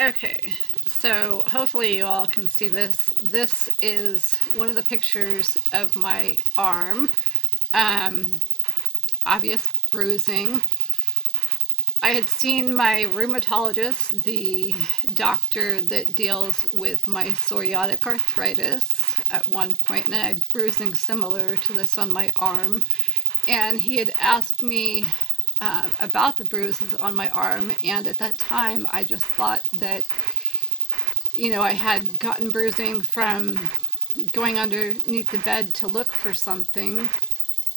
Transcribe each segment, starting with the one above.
Okay, so hopefully you all can see this. This is one of the pictures of my arm. Obvious bruising. I had seen my rheumatologist, the doctor that deals with my psoriatic arthritis, at one point, and I had bruising similar to this on my arm. And he had asked me about the bruises on my arm, and at that time I just thought that, I had gotten bruising from going underneath the bed to look for something.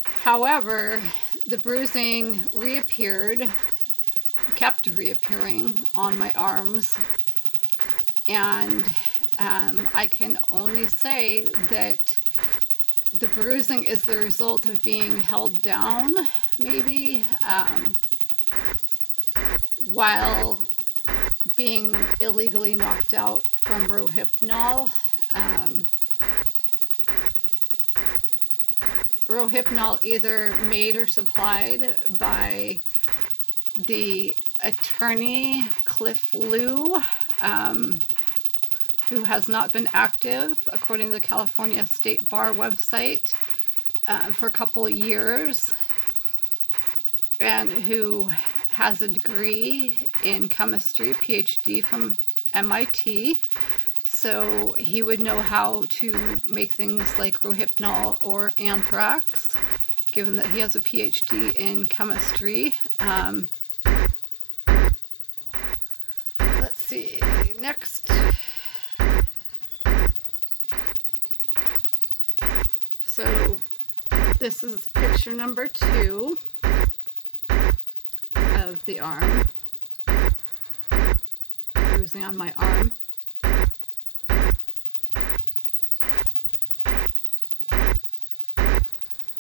However, the bruising reappeared, kept reappearing on my arms, and I can only say that the bruising is the result of being held down, maybe, while being illegally knocked out from rohypnol. Rohypnol either made or supplied by the attorney Cliff Liu, who has not been active, according to the California State Bar website, for a couple of years, and who has a degree in chemistry, PhD from MIT. So he would know how to make things like rohypnol or anthrax, given that he has a PhD in chemistry. Let's see, next. So this is picture number 2 of the arm, bruising on my arm.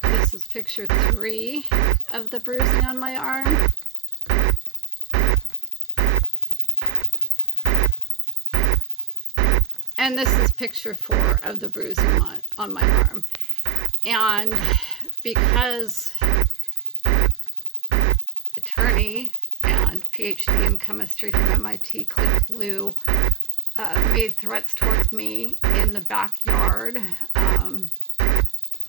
This is picture 3 of the bruising on my arm. And this is picture 4 of the bruising on my arm. And because attorney and PhD in chemistry from MIT, Cliff Liu, made threats towards me in the backyard,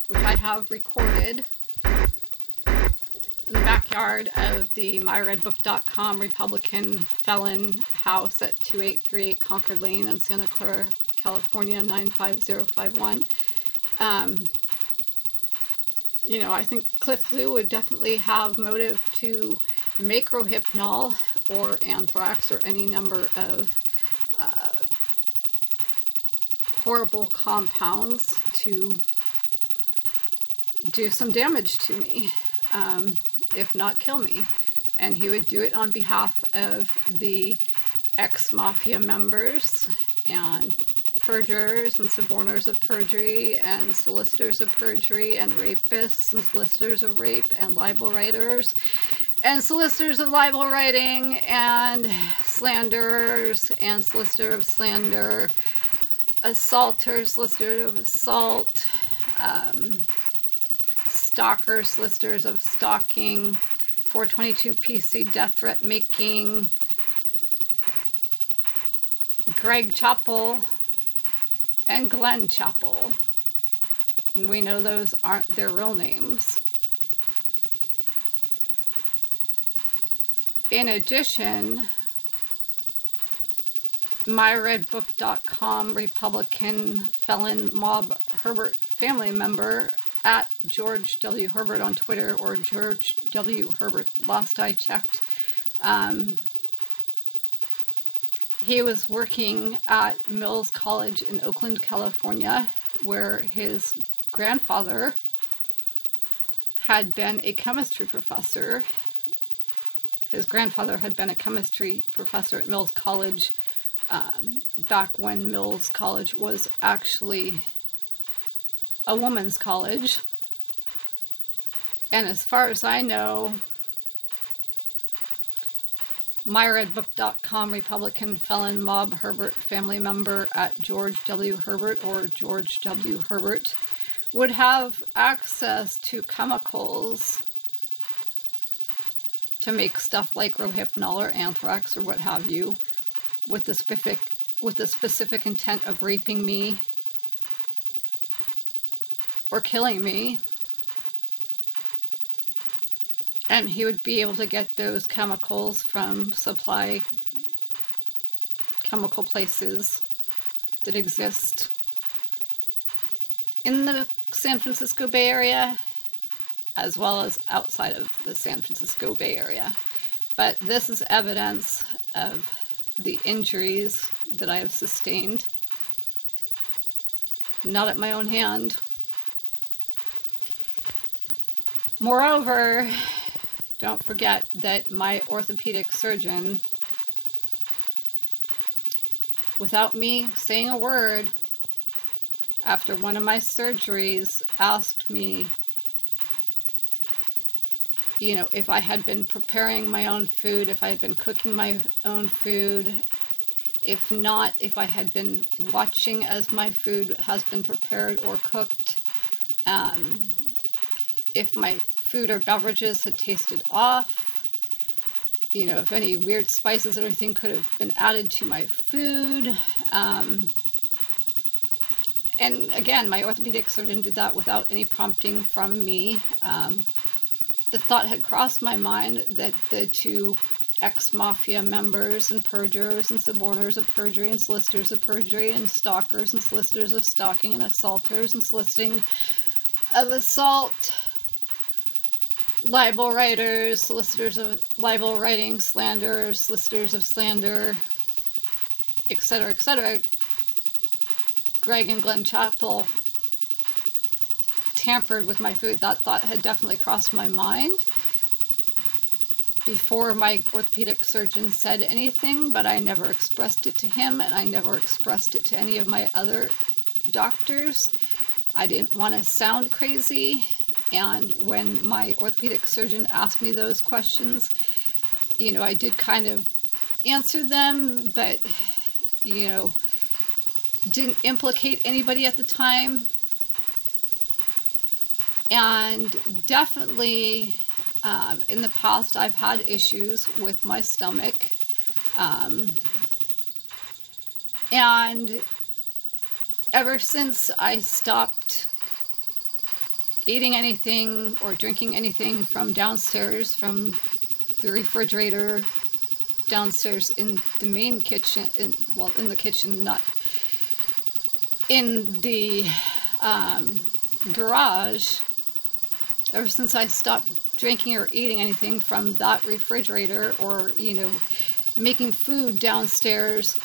which I have recorded, in the backyard of the myredbook.com Republican felon house at 2838 Concord Lane in Santa Clara, California, 95051. I think Cliff Liu would definitely have motive to make rohypnol or anthrax or any number of horrible compounds to do some damage to me, if not kill me. And he would do it on behalf of the ex-mafia members and perjurers and suborners of perjury and solicitors of perjury and rapists and solicitors of rape and libel writers and solicitors of libel writing and slanderers and solicitor of slander, assaulters, solicitor of assault, stalkers, solicitors of stalking, 422 PC death threat making, Glen Chapel, and Glen Chapel. And we know those aren't their real names. In addition, myredbook.com Republican felon mob Herbert family member at George W. Herbert on Twitter, or George W. Herbert last I checked. He was working at Mills College in Oakland, California, where his grandfather had been a chemistry professor. His grandfather had been a chemistry professor at Mills College back when Mills College was actually a woman's college. And as far as I know, myredbook.com Republican felon mob Herbert family member at George W. Herbert, or George W. Herbert, would have access to chemicals to make stuff like rohypnol or anthrax or what have you with the specific intent of raping me or killing me. And he would be able to get those chemicals from supply chemical places that exist in the San Francisco Bay Area, as well as outside of the San Francisco Bay Area. But this is evidence of the injuries that I have sustained, not at my own hand. Moreover, don't forget that my orthopedic surgeon, without me saying a word, after one of my surgeries, asked me, you know, if I had been preparing my own food, if I had been cooking my own food, if not, if I had been watching as my food has been prepared or cooked, if my food or beverages had tasted off, you know, if any weird spices or anything could have been added to my food. And again, my orthopedic surgeon did that without any prompting from me. The thought had crossed my mind that the two ex-mafia members and perjurers and suborners of perjury and solicitors of perjury and stalkers and solicitors of stalking and assaulters and soliciting of assault, libel writers, solicitors of libel writing, slanderers, solicitors of slander, etc., etc. Greg and Glen Chapel tampered with my food. That thought had definitely crossed my mind before my orthopedic surgeon said anything, but I never expressed it to him, and I never expressed it to any of my other doctors. I didn't want to sound crazy, and when my orthopedic surgeon asked me those questions, you know, I did kind of answer them, but, you know, didn't implicate anybody at the time. And definitely in the past I've had issues with my stomach, and ever since I stopped eating anything or drinking anything from downstairs, from the refrigerator downstairs in the main kitchen, in the kitchen, not in the garage, ever since I stopped drinking or eating anything from that refrigerator, or, you know, making food downstairs,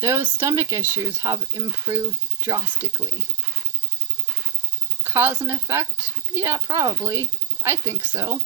those stomach issues have improved drastically. Cause and effect? Yeah, probably. I think so.